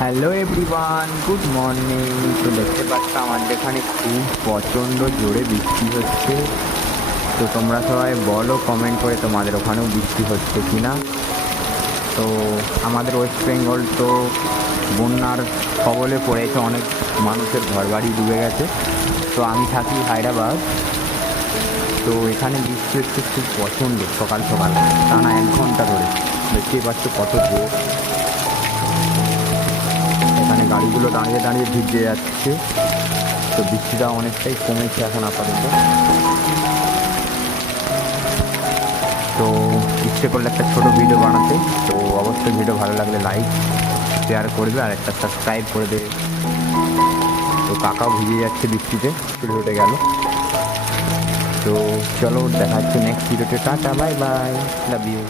Hello everyone, good morning. তো দেখতে পাচ্ছ আমাদের এখানে খুব প্রচণ্ড জোরে বৃষ্টি হচ্ছে। তো তোমরা সবাই বলো কমেন্ট করে তোমাদের ওখানেও বৃষ্টি হচ্ছে কি না। তো আমাদের ওয়েস্ট বেঙ্গল তো বন্যার কবলে পড়েছে, অনেক মানুষের ঘরবাড়ি ডুবে গেছে। তো আমি থাকি হায়দ্রাবাদ। তো এখানে বৃষ্টি হচ্ছে খুব প্রচণ্ড, সকাল সকাল টানা 1 ঘন্টা ধরে। দেখতেই পাচ্ছ কত জোর। এখানে গাড়িগুলো দাঁড়িয়ে দাঁড়িয়ে ভিজে যাচ্ছে। তো বৃষ্টিটা অনেকটাই কমেছে এখন আপাতত। তো ইচ্ছে করলে একটা ছোট ভিডিও বানাতে, তো অবশ্যই ভিডিও ভালো লাগলে লাইক শেয়ার করবে আর একটা সাবস্ক্রাইব করে দেবে। তো কাকাও ভিজে যাচ্ছে বৃষ্টিতে, চলে উঠে গেল। তো চলো দেখা হচ্ছে নেক্সট ভিডিওতে। Tata, bye bye, love you.